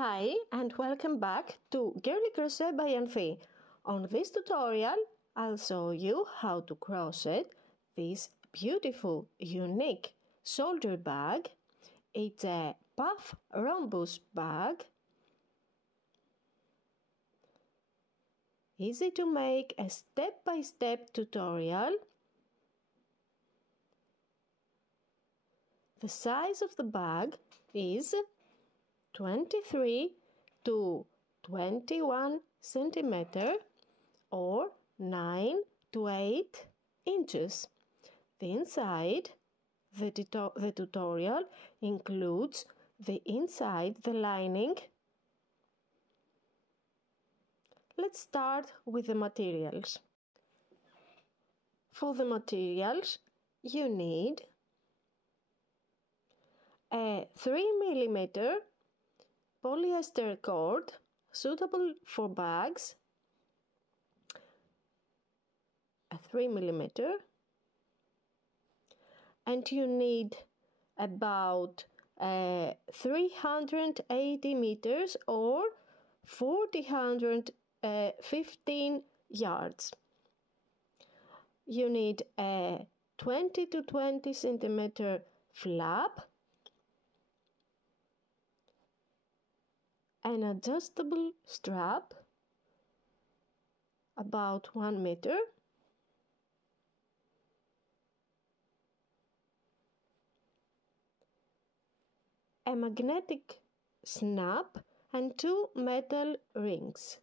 Hi and welcome back to GirlyCrochetByAnthi. On this tutorial I'll show you how to crochet this beautiful, unique shoulder bag. It's a puff rhombus bag. Easy to make, a step-by-step tutorial. The size of the bag is 23 to 21 centimeter or 9 to 8 inches. The inside, the tutorial includes the inside, the lining. Let's start with the materials. For the materials, you need a 3mm polyester cord suitable for bags, a 3mm, and you need about 380 meters or 415 yards. You need a 20 to 20 centimeter flap, an adjustable strap about 1 meter, a magnetic snap and 2 metal rings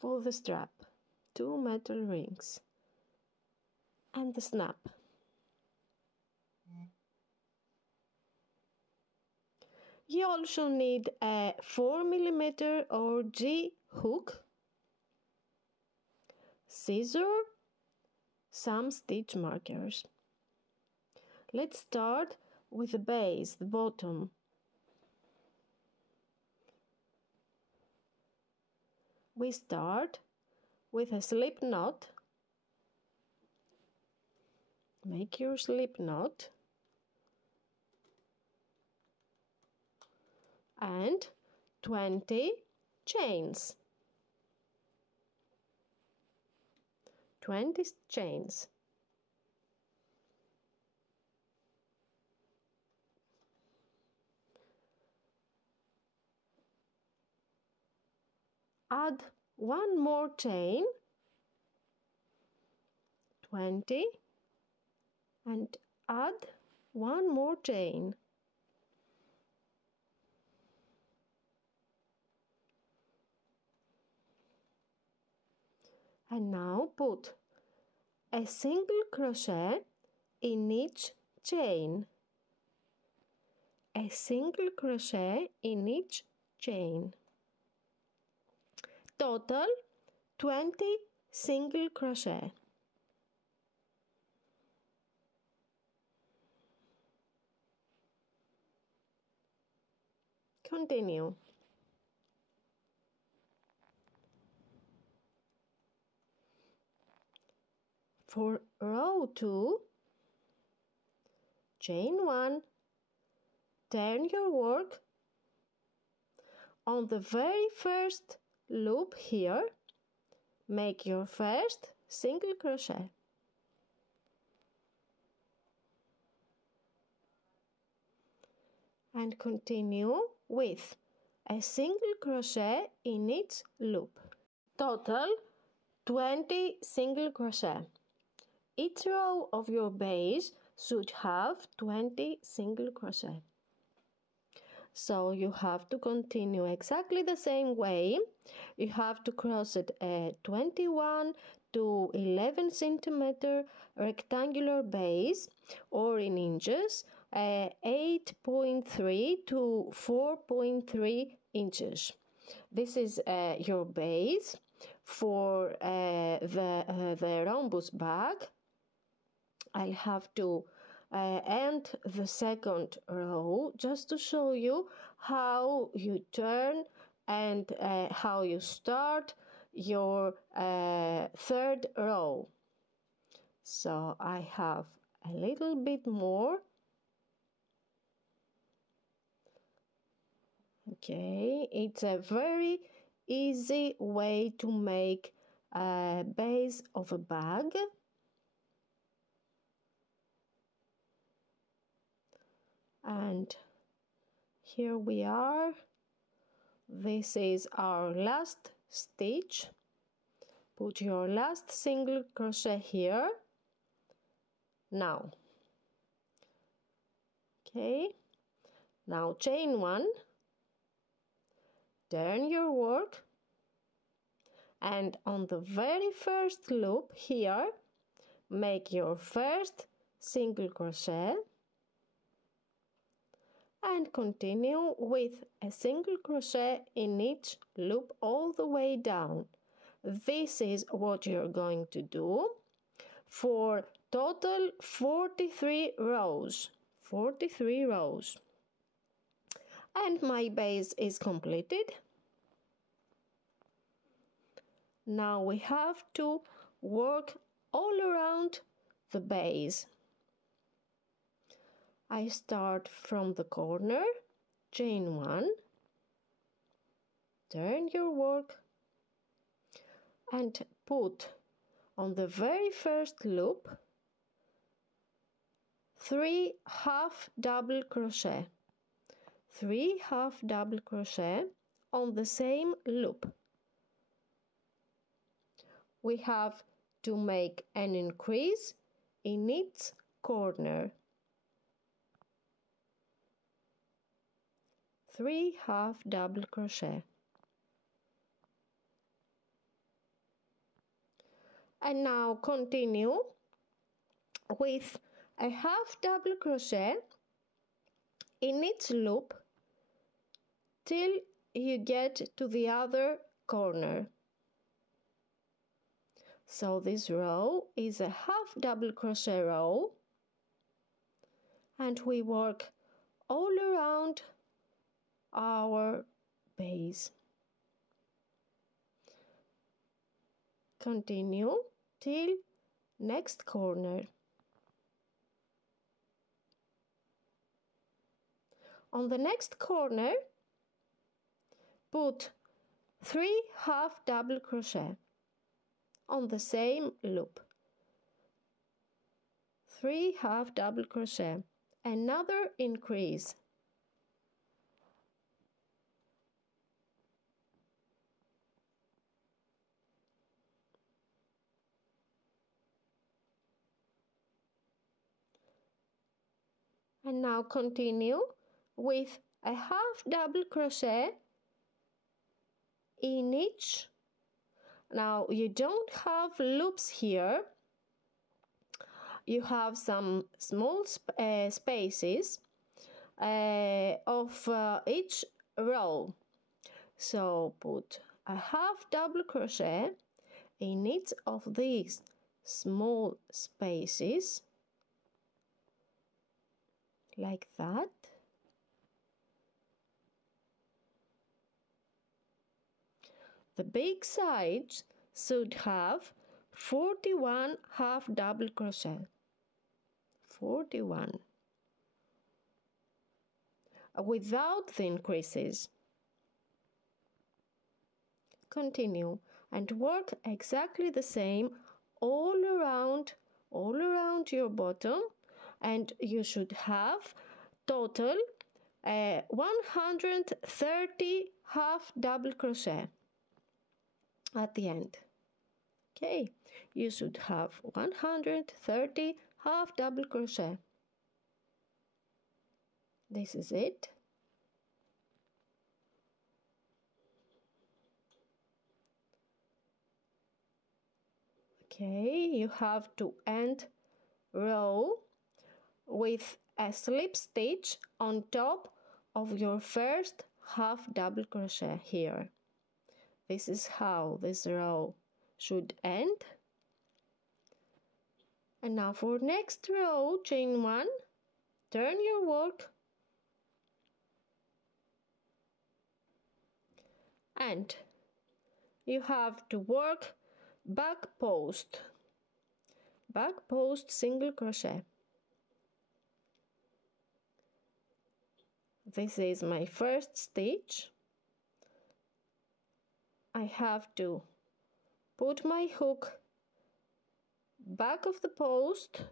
for the strap, 2 metal rings and the snap. You also need a 4mm or G hook, scissor, some stitch markers. Let's start with the base, the bottom. We start with a slip knot. Make your slip knot. And 20 chains. 20 chains. Add one more chain, 20, and add one more chain. And now put a single crochet in each chain. A single crochet in each chain. Total 20 single crochet. Continue. For row 2, chain 1, turn your work. On the very first loop here, make your first single crochet. And continue with a single crochet in each loop. Total 20 single crochet. Each row of your base should have 20 single crochet. So you have to continue exactly the same way. You have to crochet a 21 to 11 centimeter rectangular base, or in inches, 8.3 to 4.3 inches. This is your base for the rhombus bag. I'll have to end the second row just to show you how you turn and how you start your third row. So I have a little bit more Okay, it's a very easy way to make a base of a bag. And here we are. This is our last stitch. Put your last single crochet here. Now, okay, now chain 1, turn your work, and on the very first loop here, make your first single crochet and continue with a single crochet in each loop all the way down. This is what you're going to do for total 43 rows. 43 rows. And my base is completed. Now we have to work all around the base. I start from the corner, chain 1, turn your work and put on the very first loop 3 half double crochet. 3 half double crochet on the same loop. We have to make an increase in each corner. 3 half double crochet. And now continue with a half double crochet in each loop till you get to the other corner. So this row is a half double crochet row, and we work all around our base. Continue till next corner. On the next corner, put 3 half double crochet on the same loop. 3 half double crochet, another increase. And now continue with a half double crochet in each. Now you don't have loops here, you have some small spaces of each row. So put a half double crochet in each of these small spaces, like that. The big sides should have 41 half double crochet. 41. Without the increases. Continue and work exactly the same all around your bottom, and you should have total 130 half double crochet at the end. Okay, you should have 130 half double crochet. This is it. Okay, you have to end row with a slip stitch on top of your first half double crochet here. This is how this row should end. And now for next row, chain 1, turn your work and you have to work back post single crochet. this is my first stitch. I have to put my hook back of the post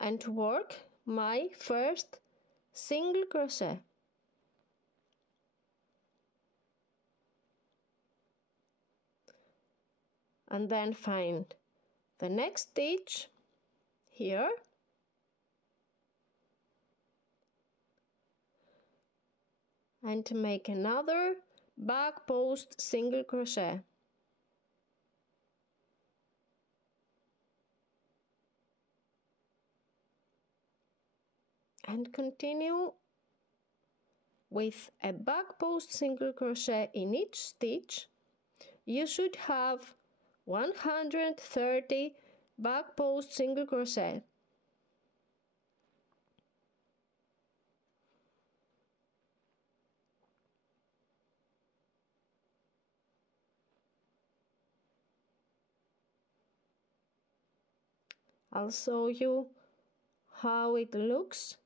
and work my first single crochet. And then find the next stitch here and to make another back post single crochet. And continue with a back post single crochet in each stitch. You should have 130 back post single crochet. I'll show you how it looks.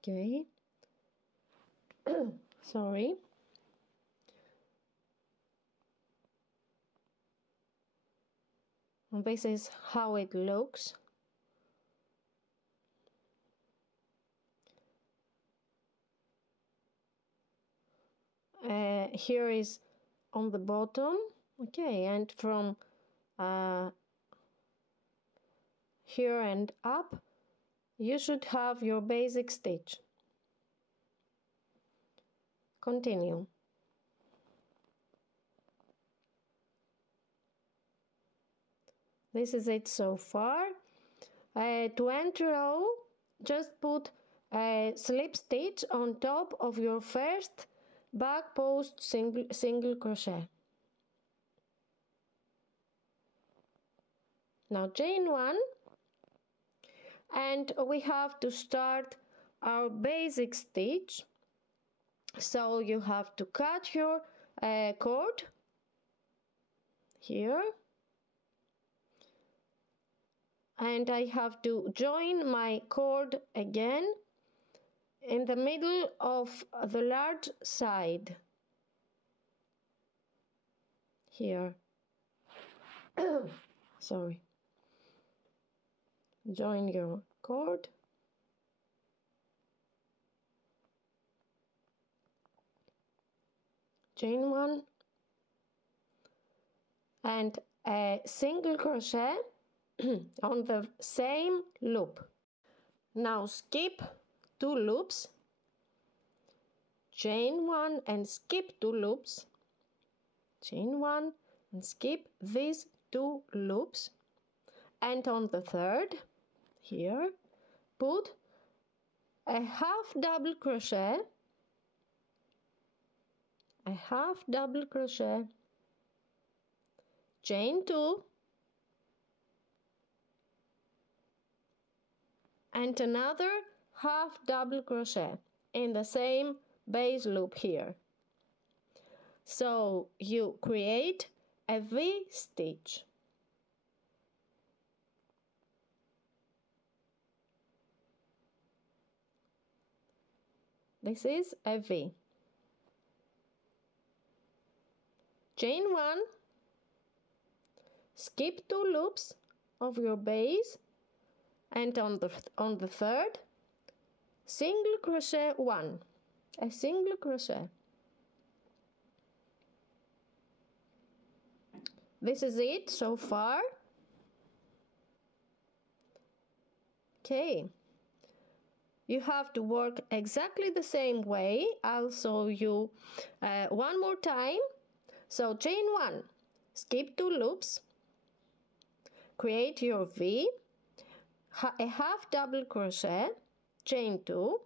Okay. Sorry. And this is how it looks. Here is on the bottom. Okay, and from here and up you should have your basic stitch. Continue. This is it so far. To end row, just put a slip stitch on top of your first back post single crochet. Now chain one, and we have to start our basic stitch. So you have to cut your cord here, and I have to join my cord again in the middle of the large side here. Sorry. Join your cord. Chain one and a single crochet on the same loop. Now skip 2 loops, chain one and skip 2 loops, chain one and skip these 2 loops, and on the third here put a half double crochet, a half double crochet, chain 2 and another half double crochet in the same base loop here. So you create a V stitch. This is a V. Chain 1, skip 2 loops of your base, and on the third, single crochet 1, a single crochet. This is it so far. Okay. You have to work exactly the same way. I'll show you one more time. So chain 1, skip 2 loops, create your V, a half double crochet, chain 2,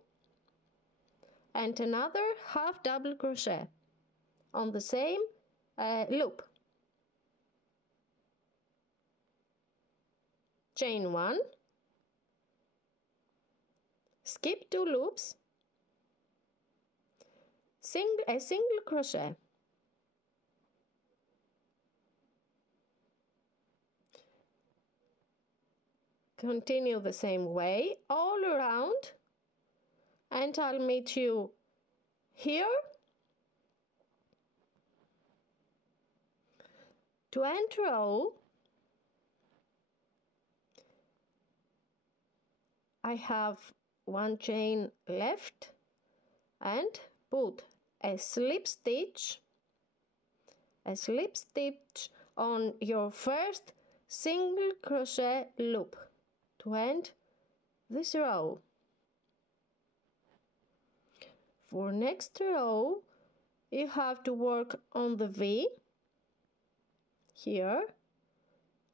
and another half double crochet on the same loop. Chain 1, skip 2 loops, a single crochet, Continue the same way all around, and I'll meet you here. To end row, I have one chain left and put a slip stitch on your first single crochet loop to end this row. For next row, you have to work on the V, here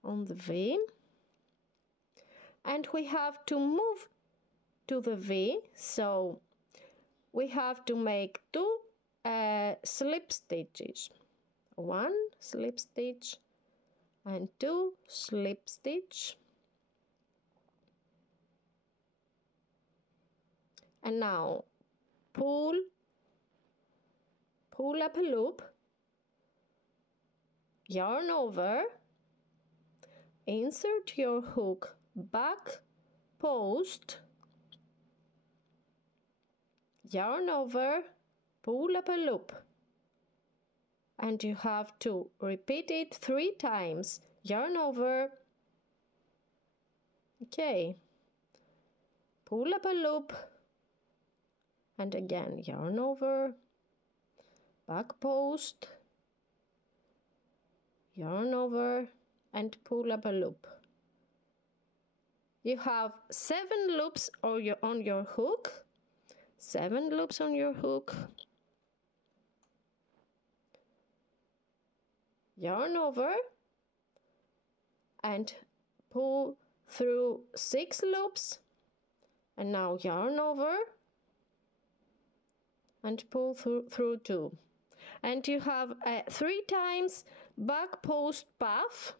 on the V, and we have to move to the V, so we have to make two slip stitches, one slip stitch and two slip stitch, and now pull up a loop, yarn over, insert your hook back post, yarn over, pull up a loop, and you have to repeat it 3 times. Yarn over, okay, pull up a loop, and again yarn over, back post, yarn over, and pull up a loop. You have 7 loops on your hook, 7 loops on your hook, yarn over, and pull through 6 loops, and now yarn over and pull through 2, and you have 3 times back post puff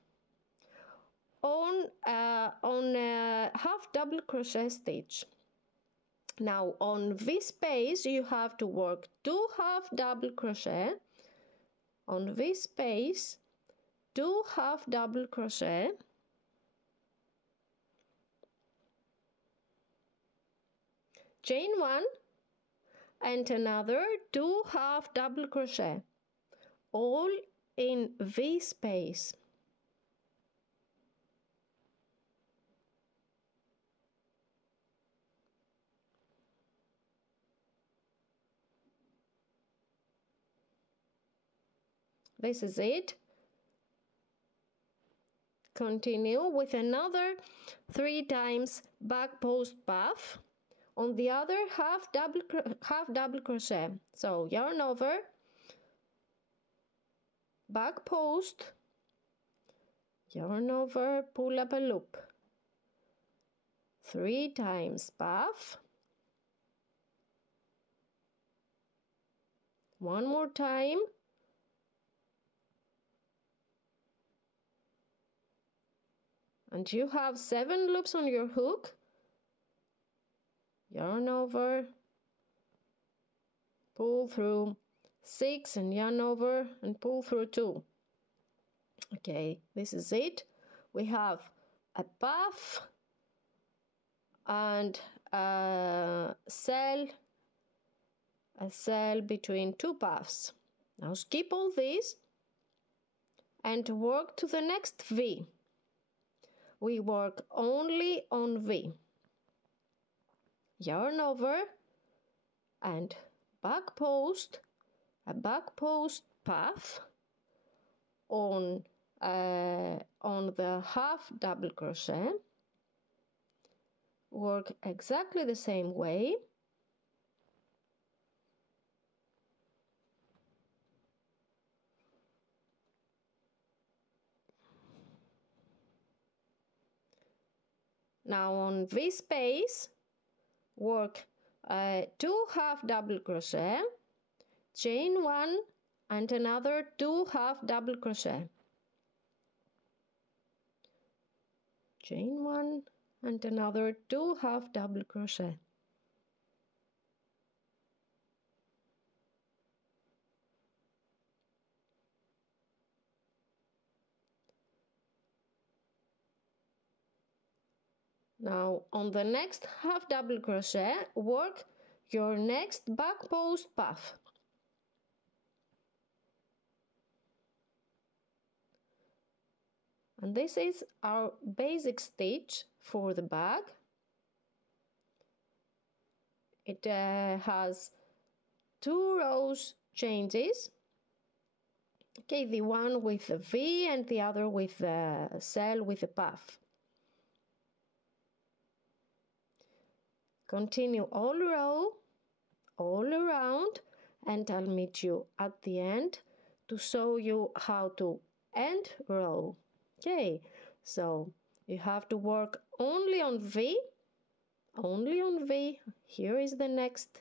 on half double crochet stitch. Now on this space you have to work 2 half double crochet, on this space 2 half double crochet, chain 1 and another 2 half double crochet, all in V space. This is it. Continue with another 3 times back post puff on the other half double crochet. So yarn over, back post, yarn over, pull up a loop, 3 times puff, 1 more time, and you have 7 loops on your hook, yarn over, pull through 6 and yarn over and pull through 2. Okay, this is it. We have a puff and a cell between 2 puffs. Now skip all this and work to the next V. We work only on V. Yarn over and back post, a back post puff on the half double crochet, work exactly the same way, now on this space work 2 half double crochet, chain 1 and another 2 half double crochet, chain 1 and another 2 half double crochet, Now on the next half double crochet, work your next back post puff. And this is our basic stitch for the bag. It has 2 rows changes. Okay, the one with the V and the other with the cell with the puff. Continue all row, all around, and I'll meet you at the end to show you how to end row. Okay, so you have to work only on V, only on V. Here is the next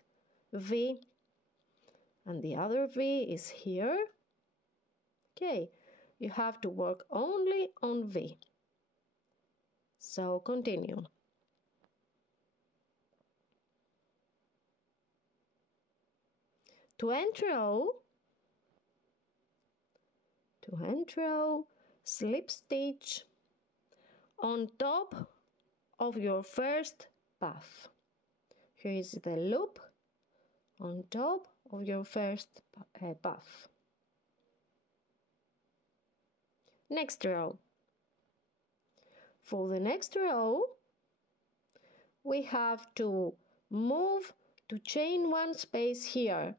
V, and the other V is here. Okay, you have to work only on V. So continue. To end row, slip stitch on top of your first puff. Here is the loop on top of your first puff. Next row. For the next row, we have to move to chain 1 space here.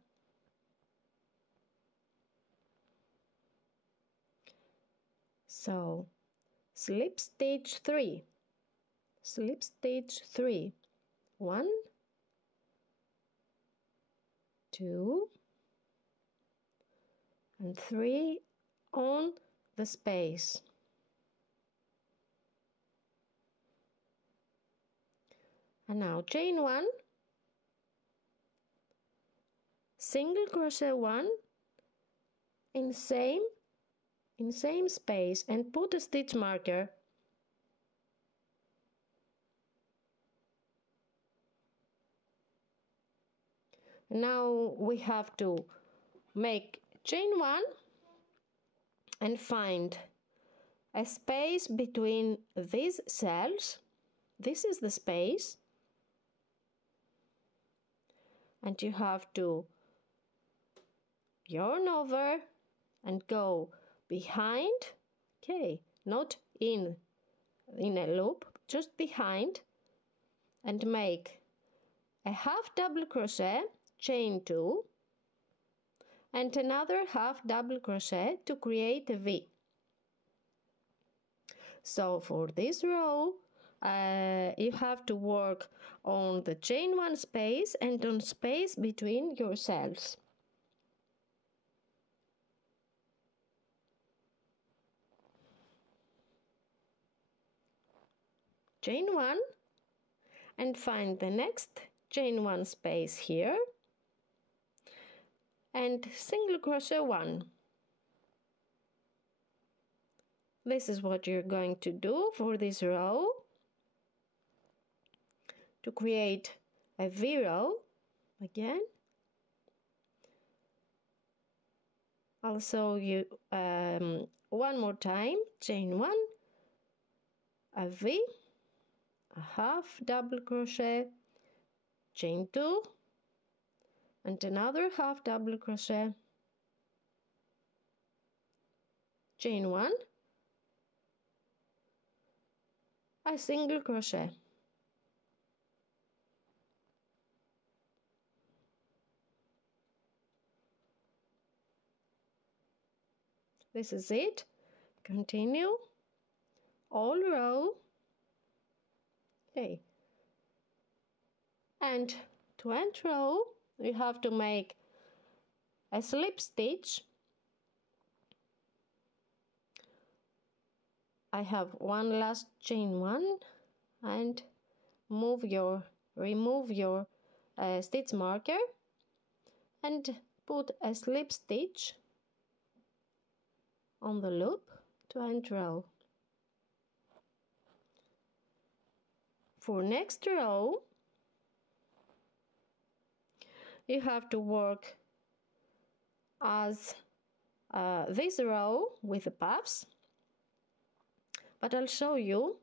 So slip stitch 3, slip stitch 3, 1, 2, and 3 on the space. And now chain 1, single crochet 1 in same space and put a stitch marker. Now we have to make chain 1 and find a space between these cells. This is the space, and you have to yarn over and go behind, okay, not in a loop, just behind, and make a half double crochet, chain 2, and another half double crochet to create a V. So for this row you have to work on the chain 1 space and on space between your cells. Chain 1 and find the next chain 1 space here and single crochet 1. This is what you're going to do for this row to create a V row again. I'll show you one more time. Chain 1, a V, a half double crochet, chain 2, and another half double crochet, chain 1, a single crochet. This is it. Continue all row. Okay. And to end row, you have to make a slip stitch. I have one last chain 1 and remove your stitch marker and put a slip stitch on the loop to end row. For next row, you have to work as this row with the puffs, but I'll show you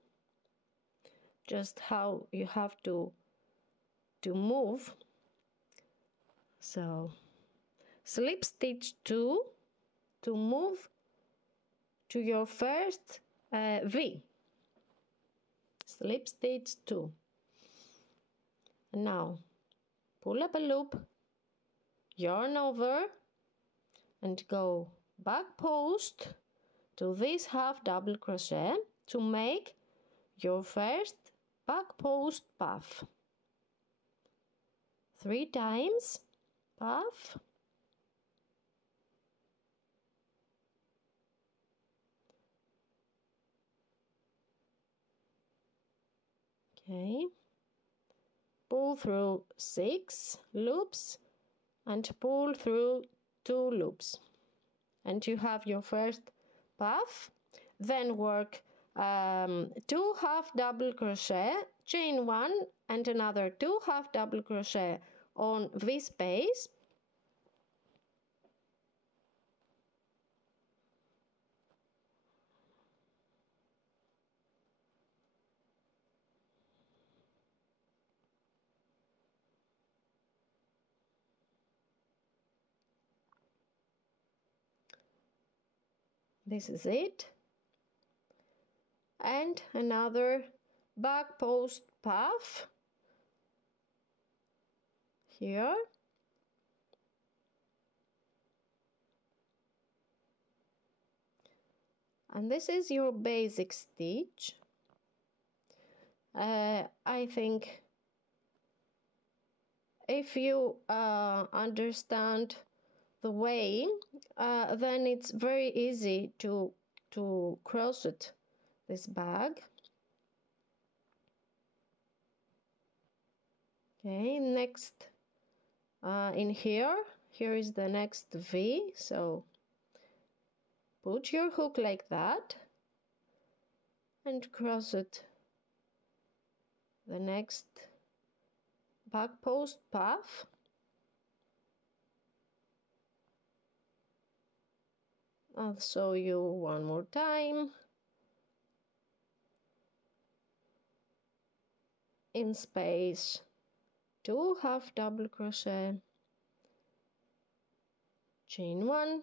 just how you have to move. So slip stitch 2 to move to your first V. Slip stitch 2. Now pull up a loop, yarn over, and go back post to this half double crochet to make your first back post puff. 3 times puff, okay, pull through 6 loops and pull through 2 loops, and you have your first puff. Then work 2 half double crochet, chain 1 and another 2 half double crochet on this space. This is it. And another back post puff here. And this is your basic stitch. I think if you understand the way, then it's very easy to crochet this bag. Okay, next in here is the next V, so put your hook like that and crochet the next back post puff. I'll show you one more time. In space 2 half double crochet, chain 1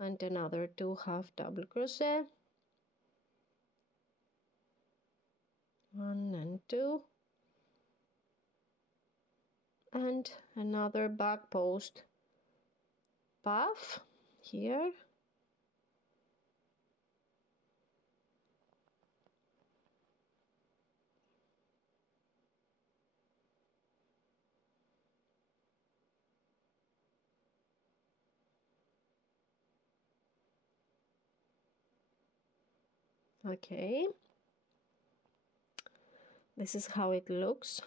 and another 2 half double crochet, 1 and 2, and another back post puff here. Okay, this is how it looks.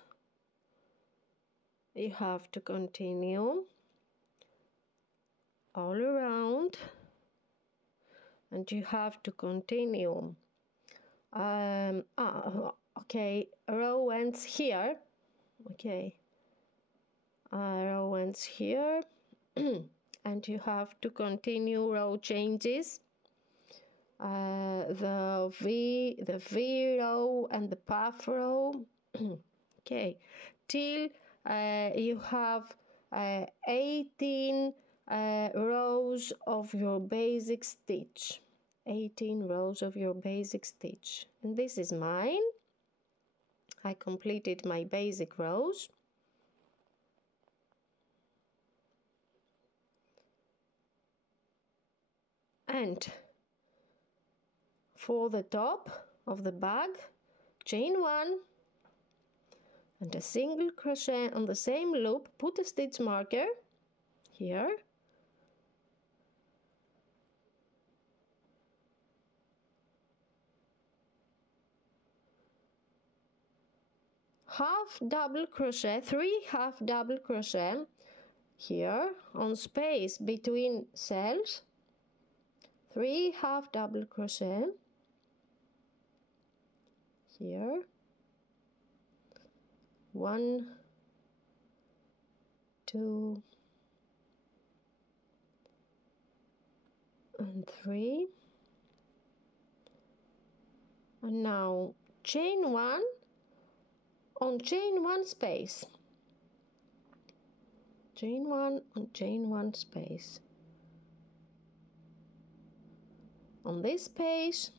You have to continue all around, and you have to continue. Okay, row ends here. Okay, row ends here, and you have to continue row changes. The V row and the puff row. Okay, till you have 18 rows of your basic stitch. 18 rows of your basic stitch, and this is mine. I completed my basic rows. And for the top of the bag, chain 1 and a single crochet on the same loop, put a stitch marker here, half double crochet, 3 half double crochet here on space between cells, 3 half double crochet here, 1, 2 and 3, and now chain 1 on chain 1 space. Chain 1 on chain 1 space. On this space,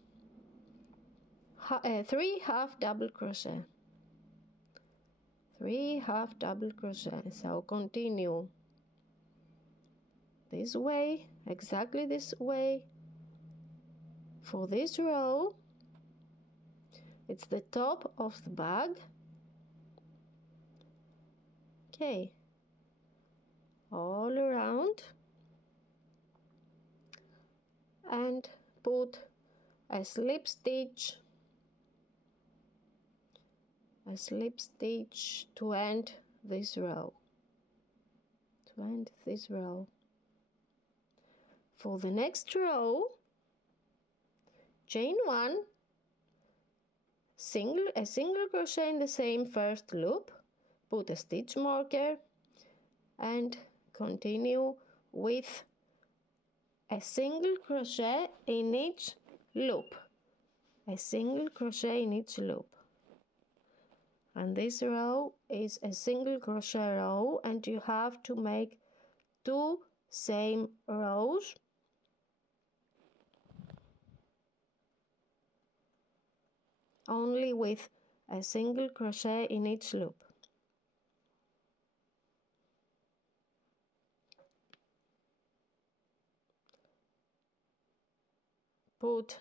3 half double crochet. 3 half double crochet. So continue this way, exactly this way. For this row, it's the top of the bag. Okay, all around, and put a slip stitch to end this row. For the next row, chain 1, a single crochet in the same first loop, put a stitch marker, and continue with a single crochet in each loop. A single crochet in each loop. And this row is a single crochet row, and you have to make 2 same rows only with a single crochet in each loop. Put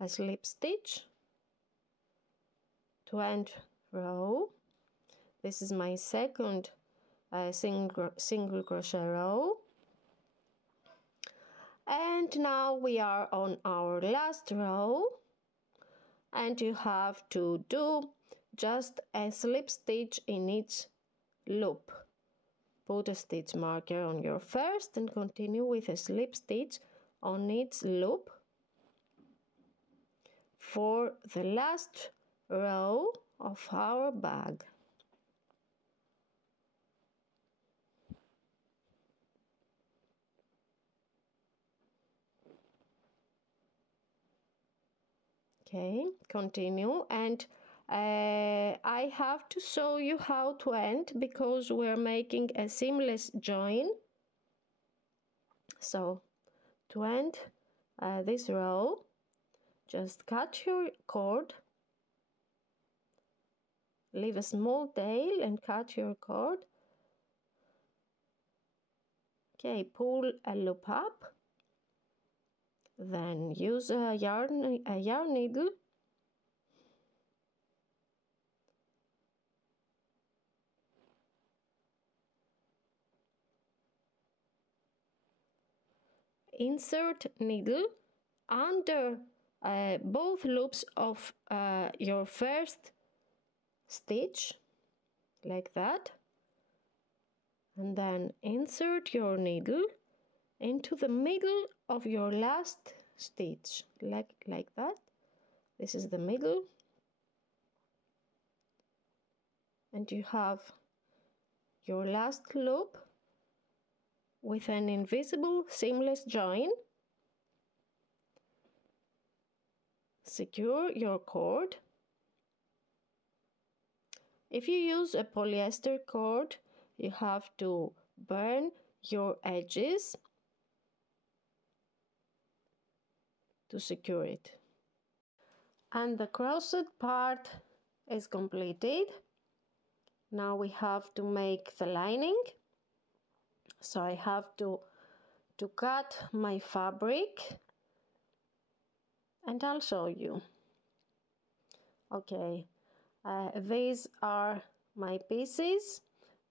a slip stitch to end row. This is my second single crochet row, and now we are on our last row, and you have to do just a slip stitch in each loop. Put a stitch marker on your first and continue with a slip stitch on each loop for the last row of our bag. Okay, continue, and I have to show you how to end because we're making a seamless join. So to end this row, just cut your cord, leave a small tail and cut your cord. Okay, pull a loop up, then use a yarn needle insert needle under both loops of your first stitch, like that, and then insert your needle into the middle of your last stitch, like that. This is the middle, and you have your last loop with an invisible seamless join. Secure your cord. If you use a polyester cord, you have to burn your edges to secure it. And the crochet part is completed. Now we have to make the lining. So I have to cut my fabric, and I'll show you. Okay, these are my pieces.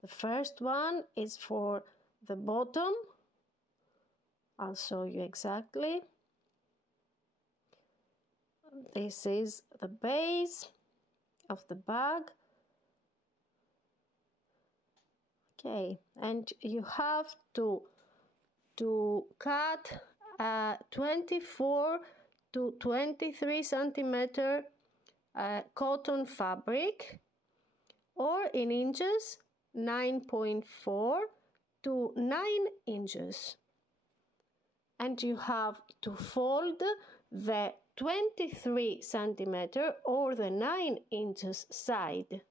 The first one is for the bottom. I'll show you exactly. This is the base of the bag. Okay, and you have to cut 24 to 23 centimeter cotton fabric, or in inches 9.4 to 9 inches, and you have to fold the 23 centimeter or the 9 inches side.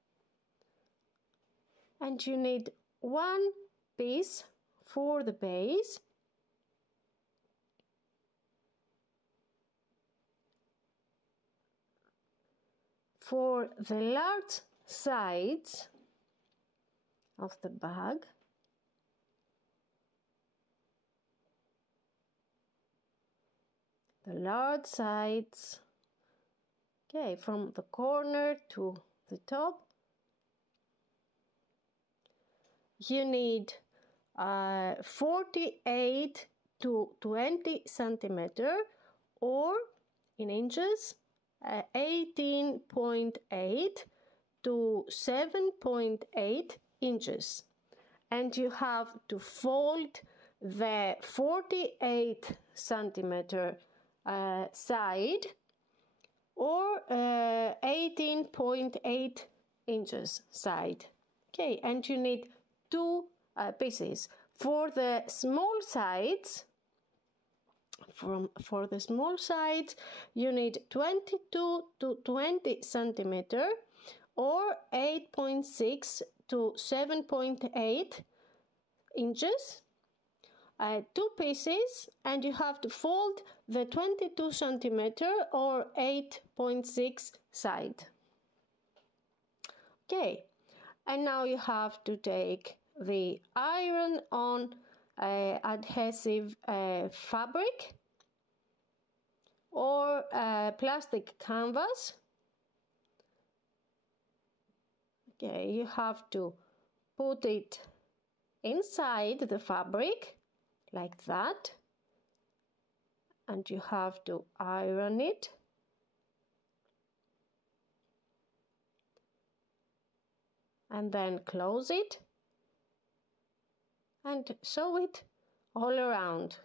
and you need one piece for the base. For the large sides of the bag, the large sides, okay, from the corner to the top, you need 48 to 20 centimeter, or in inches 18.8 to 7.8 inches, and you have to fold the 48 centimeter side, or 18.8 inches side. Okay, and you need two pieces. For the small sides, for the small sides, you need 22 to 20 centimeter, or 8.6 to 7.8 inches, two pieces, and you have to fold the 22 centimeter or 8.6 side. Okay, and now you have to take the iron-on adhesive fabric or plastic canvas. Okay, you have to put it inside the fabric like that, and you have to iron it. And then close it and sew it all around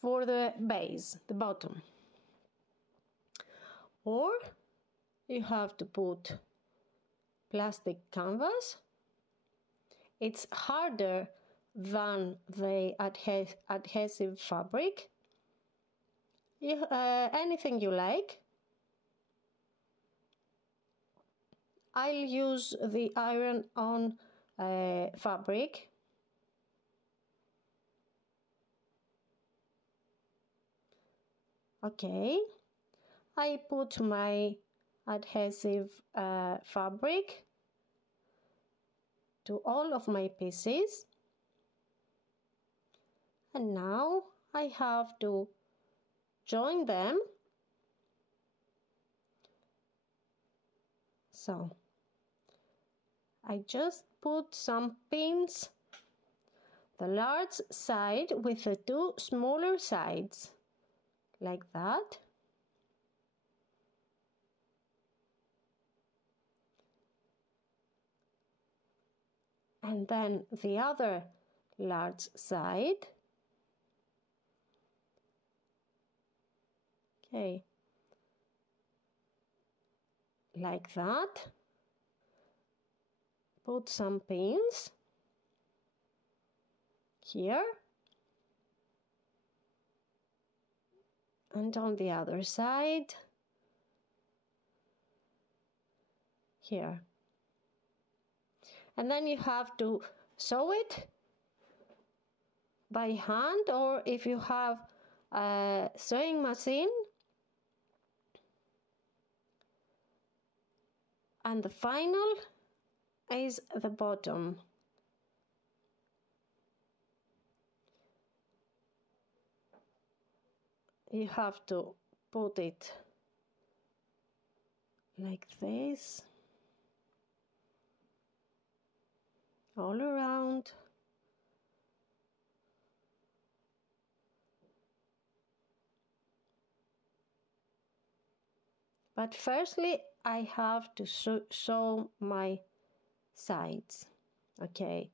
for the base, the bottom. Or you have to put plastic canvas. It's harder than the adhesive fabric. Anything you like. I'll use the iron-on fabric. Okay, I put my adhesive fabric to all of my pieces, and now I have to join them. So I just put some pins, the large side with the two smaller sides, like that. And then the other large side. Okay, like that. Put some pins here and on the other side here, and then you have to sew it by hand, or if you have a sewing machine. And the final is the bottom. You have to put it like this all around. But firstly, I have to sew my sides. Okay,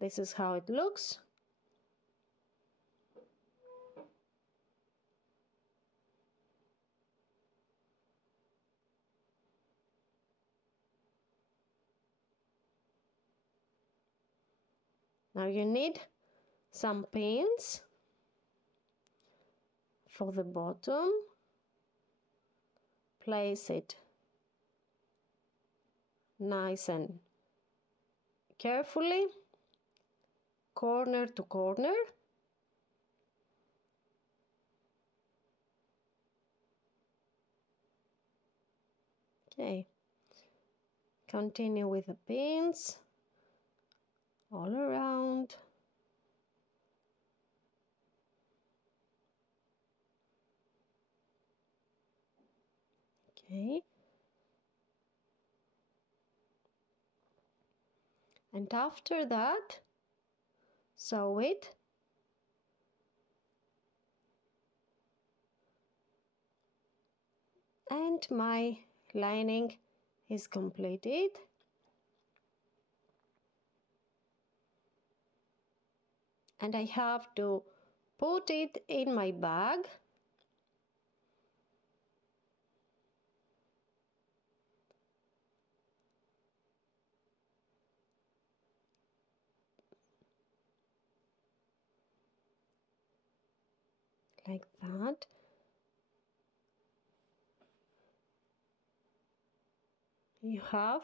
this is how it looks. Now you need some pins for the bottom. Place it nice and carefully, corner to corner. Okay, continue with the pins all around. Okay, and after that, sew it. And my lining is completed. And I have to put it in my bag. Like that. You have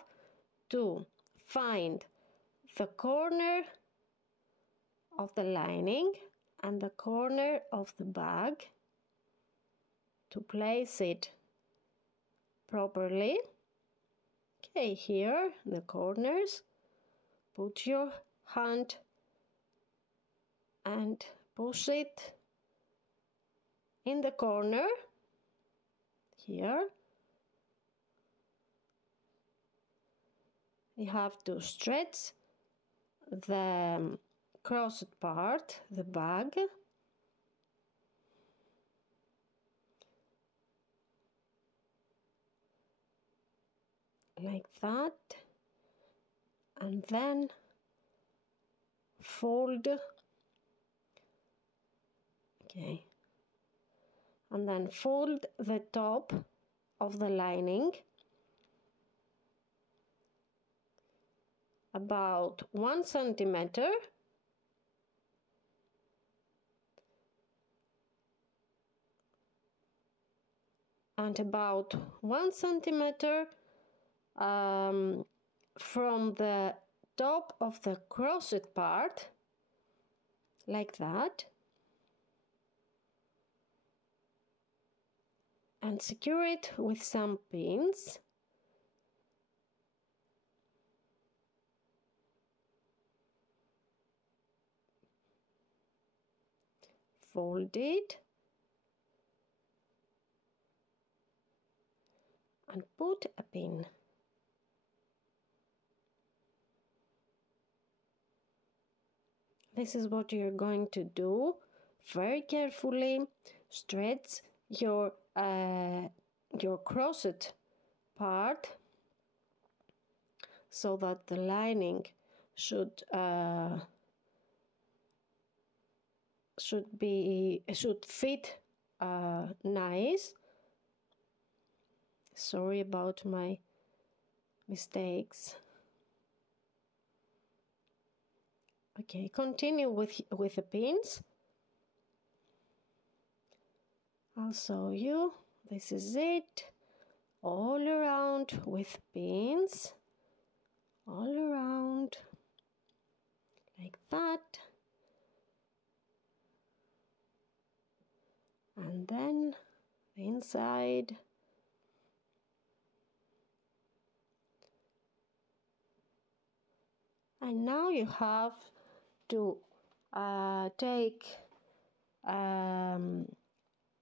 to find the corner of the lining and the corner of the bag to place it properly. Okay, here the corners. Put your hand and push it in the corner here. You have to stretch the crossed part, the bag. Like that. And then fold. Okay. And then fold the top of the lining about 1 centimeter, and about 1 centimeter from the top of the crochet part, like that, and secure it with some pins. Fold it and put a pin. This is what you're going to do. Very carefully stretch your crochet part so that the lining should fit nice. Sorry about my mistakes. Okay, continue with the pins. I'll show you. This is it. All around with pins. All around. Like that. And then the inside. And now you have to take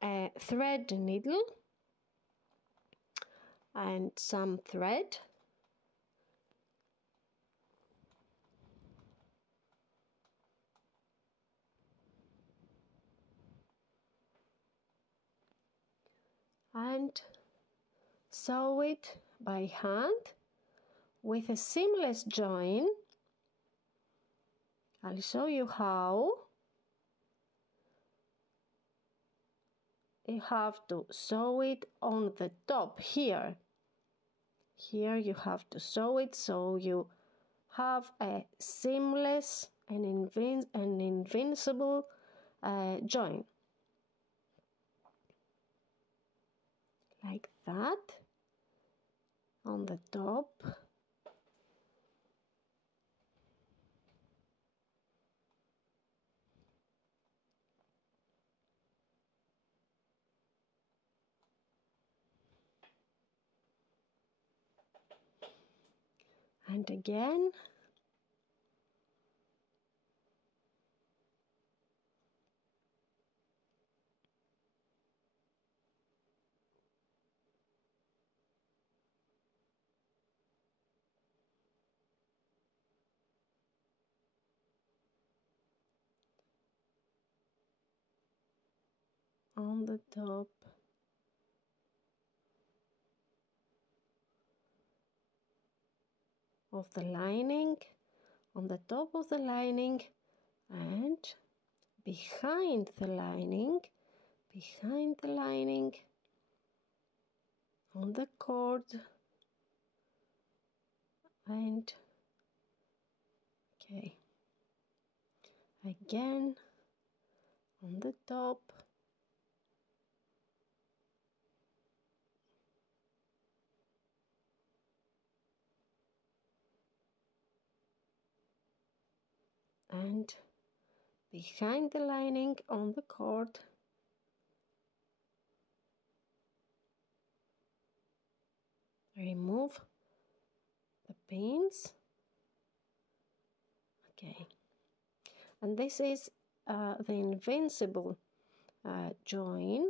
a thread needle and some thread, and sew it by hand with a seamless join. I'll show you how. You have to sew it on the top here. Here you have to sew it so you have a seamless and invincible join. Like that on the top. and again. On the top. Of the lining, on the top of the lining, and behind the lining, on the cord, and okay, again on the top. And behind the lining on the cord. Remove the pins. Okay, and this is the invincible join.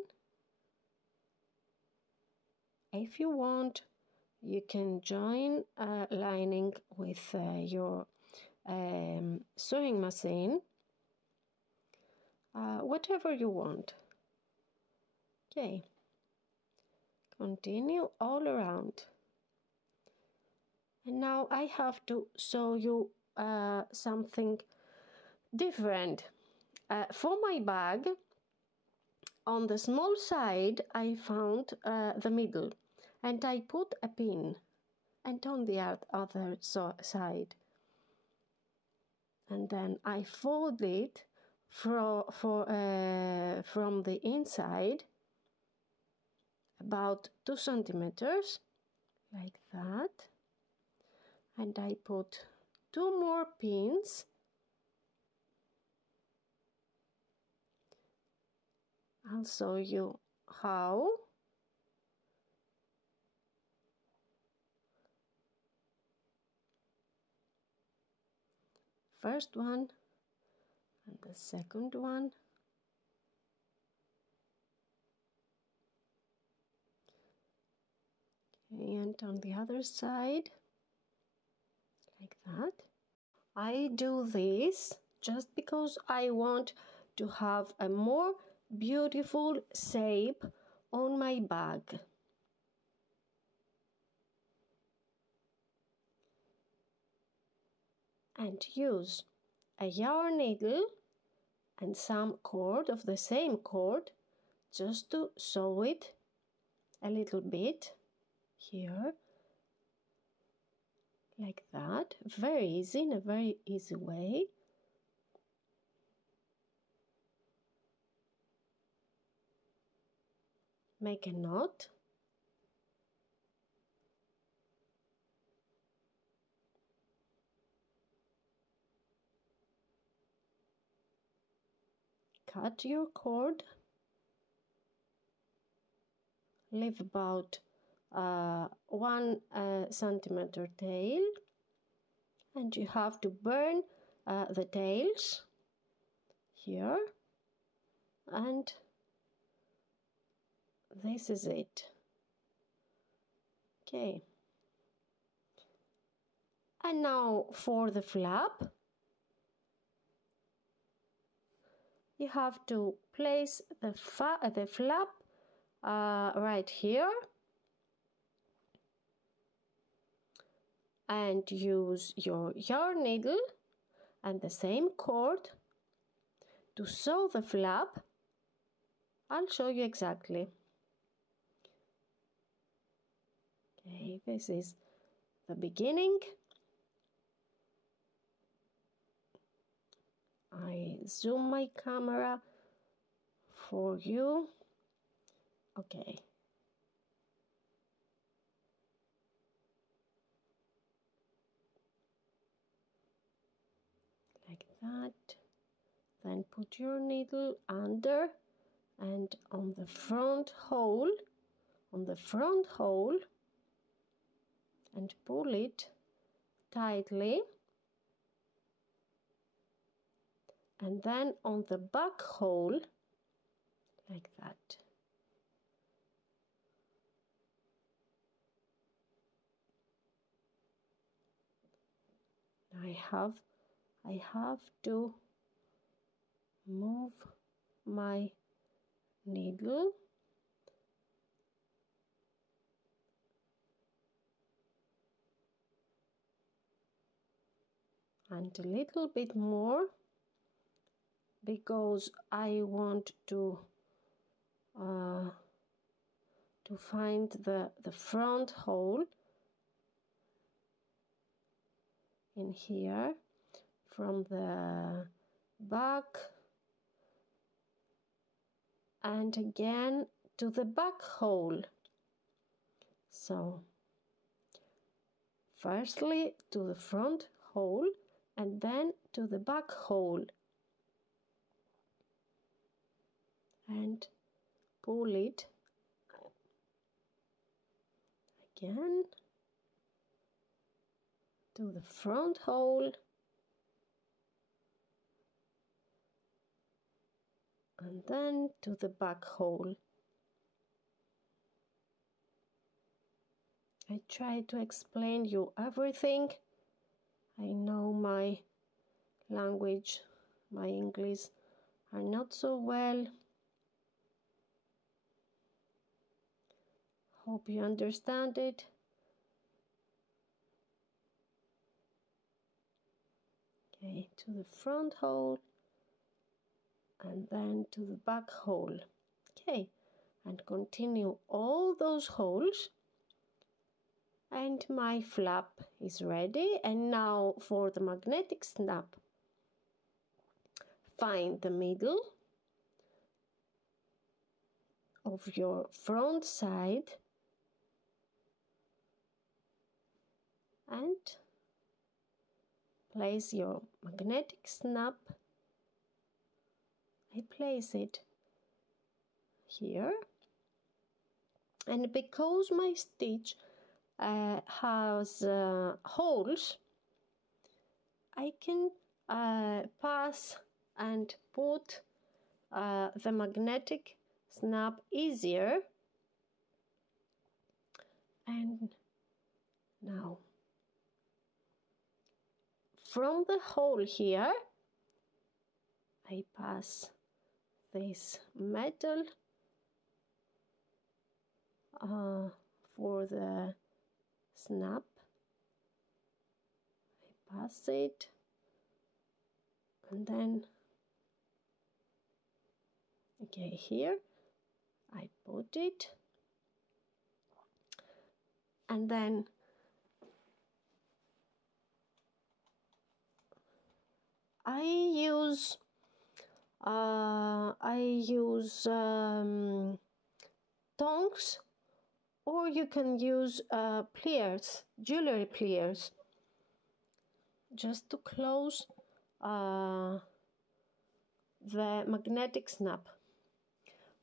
If you want, you can join lining with your sewing machine, whatever you want. Okay, continue all around. And now I have to show you something different. For my bag, on the small side I found the middle, and I put a pin, and on the other side, and then I fold it from the inside about 2 centimeters, like that, and I put 2 more pins. I'll show you how. First one and the second one. Okay, and on the other side, like that. I do this just because I want to have a more beautiful shape on my bag. And use a yarn needle and some cord of the same cord just to sew it a little bit here, like that. Very easy, in a very easy way. Make a knot. Cut your cord. Leave about 1 centimeter tail, and you have to burn the tails here, and this is it. Okay, and now for the flap, you have to place the flap right here, and use your yarn needle and the same cord to sew the flap. I'll show you exactly. Okay, this is the beginning. I zoom my camera for you. Okay. Like that. Then put your needle under and on the front hole, and pull it tightly, and then on the back hole like that. I have to move my needle and a little bit more, because I want to find the front hole in here from the back and again to the back hole. So firstly to the front hole and then to the back hole, and pull it again to the front hole and then to the back hole. I try to explain you everything. I know my language, my English are not so well. Hope you understand it. Okay, to the front hole and then to the back hole. Okay, and continue all those holes, and my flap is ready. And now for the magnetic snap. Find the middle of your front side and place your magnetic snap. I place it here, and because my stitch has holes, I can pass and put the magnetic snap easier. And now from the hole here I pass this metal for the snap. I pass it and then okay, here I put it, and then I use tongs, or you can use pliers, jewelry pliers, just to close the magnetic snap.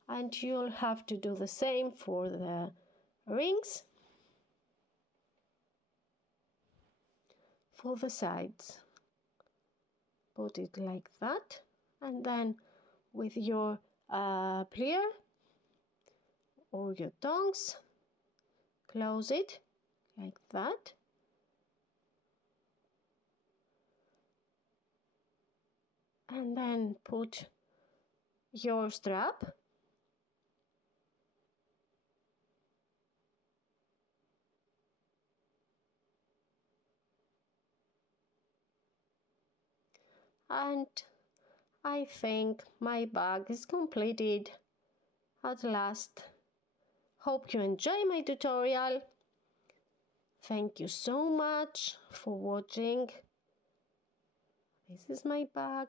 And you'll have to do the same for the rings, for the sides. Put it like that, and then with your plier or your tongs, close it like that. And then put your strap and I think my bag is completed at last. Hope you enjoy my tutorial. Thank you so much for watching. This is my bag.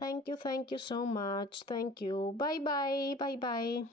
Thank you so much. Thank you. Bye bye. Bye bye.